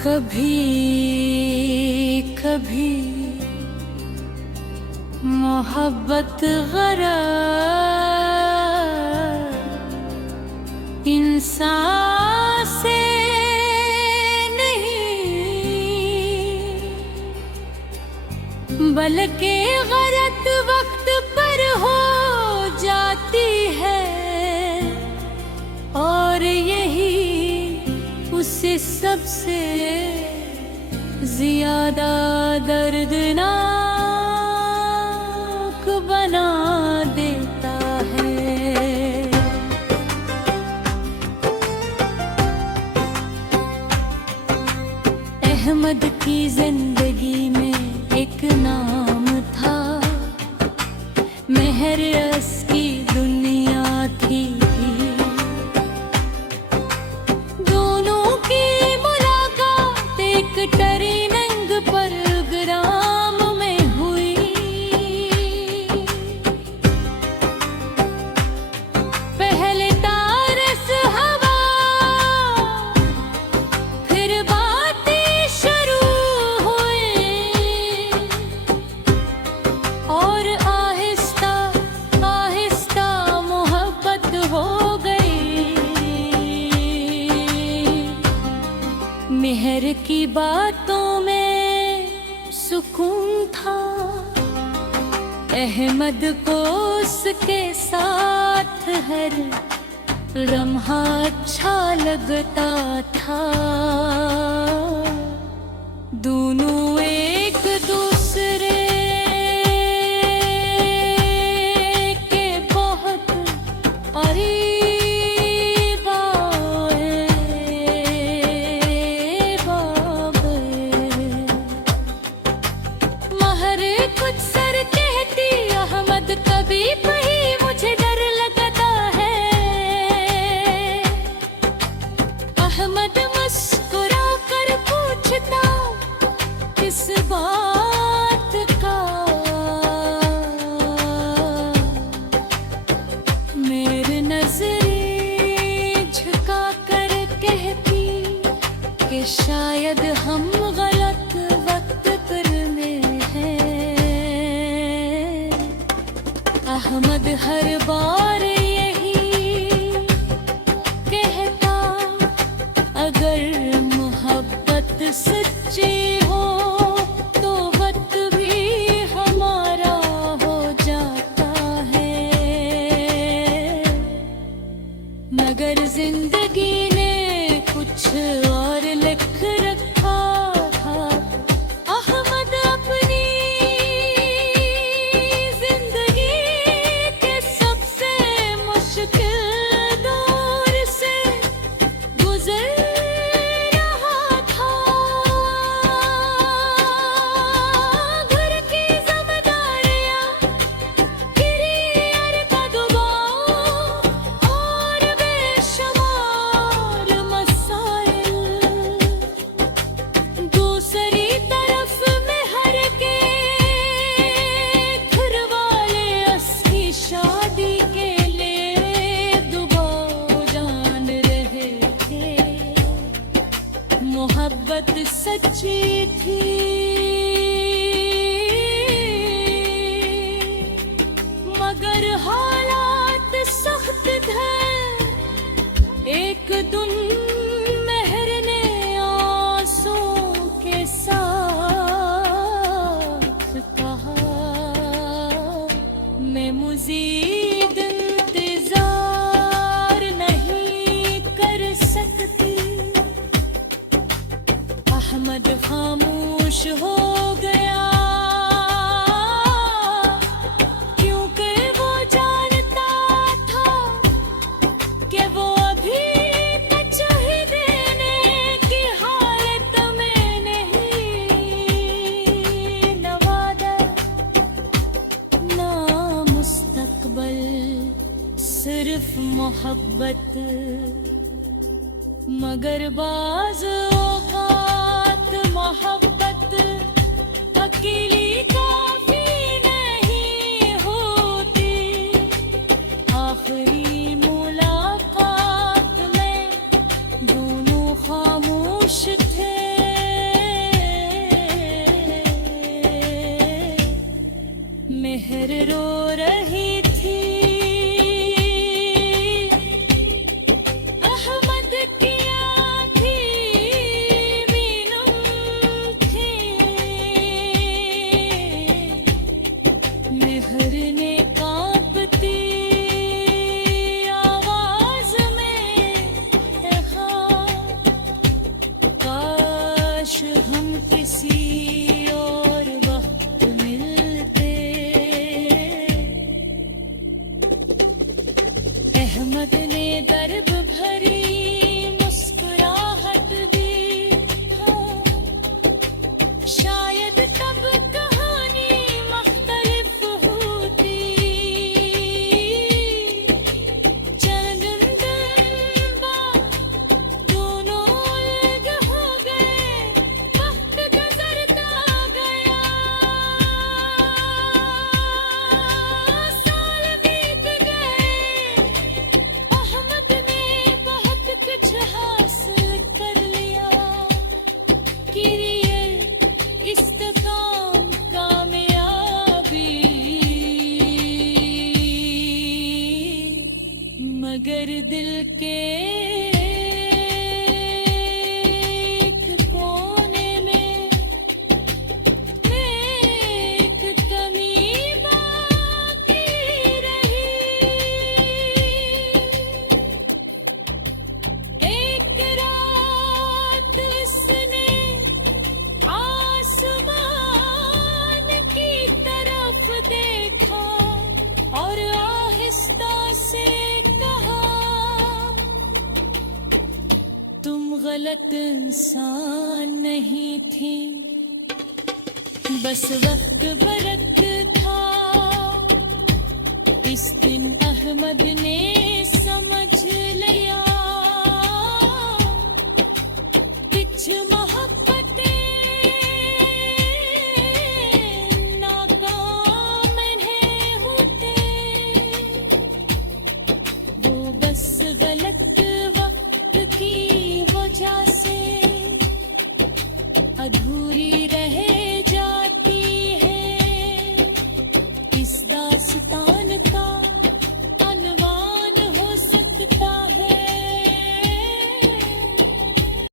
कभी कभी मोहब्बत गरज इंसान से नहीं बल्कि गलत वक्त पर हो जाती है, और यही उसे सबसे ज्यादा दर्दनाक बना देता है। अहमद की जिंदगी में एक नाम था, मेहर अस की दुनिया थी। दोनों की मुलाकात एक टर्निंग प्रोग्राम में हुई। पहले तारस हवा, फिर बातें शुरू हुई, और आहिस्ता आहिस्ता मोहब्बत हो गई। मेहर की बातों में सुकून था, अहमद को उसके साथ हर लम्हा अच्छा लगता था। दोनों एक दूसरे के बहुत करीब आए। महर कुछ सर कहती, अहमद कभी कभी मुझे डर लगता है। अहमद मुस्कुरा कर पूछता, किस बात का? मेरी नजरें झुका कर कहती कि शायद हम गलत वक्त पर में हैं। अहमद हर बार यही कहता, अगर मोहब्बत सच्ची हो तो वक्त भी हमारा हो जाता है। मगर जिंदगी ने कुछ और लिख रखा था। अहमद अपनी जिंदगी के सबसे मुश्किल दौर से गुजर रहा था। घर की जिम्मेदारियां, करियर का दबाव और बेशुमार मसाइल। दूसरी तरफ मेहर के घर वाले उसकी शादी के लिए दुआ जान रहे थे। मोहब्बत सच्ची थी, मगर हालात सख्त थे। एक दिन मेहर ने आंसुओं के साथ कहा, मैं मज़ीद इंतजार नहीं कर सकती। अहमद खामोश हो गया, क्योंकि वो जानता था कि वो अभी कचाही देने की हालत में नहीं। न वादा न मुस्तकबल, सिर्फ मोहब्बत। मगर बाज़ औक़ात मोहब्बत अकेली काफ़ी नहीं होती। आखिरी मुलाकात में दोनों खामोश थे। हम किसी और वक्त मिलते। अहमद ने दर्द भरी मुस्कुराहट दी। हाँ, शायद तब कहानी मुख्तलिफ होती। चंद दिन बाद दोनों अलग हो गए। वक्त गुजरता गया, साल बीत गए। अहमद ने बहुत कुछ हासिल कर लिया। किरिए इस्तेकाम कामयाबी, मगर दिल के एक कोने में एक कमी बाकी रही। एक रात उसने आसमान की तरफ देखा और आहिस्ता से कहा, तुम गलत इंसान नहीं थी, बस वक्त बरत था। इस दिन अहमद ने समझ लिया, कुछ मोहब्बत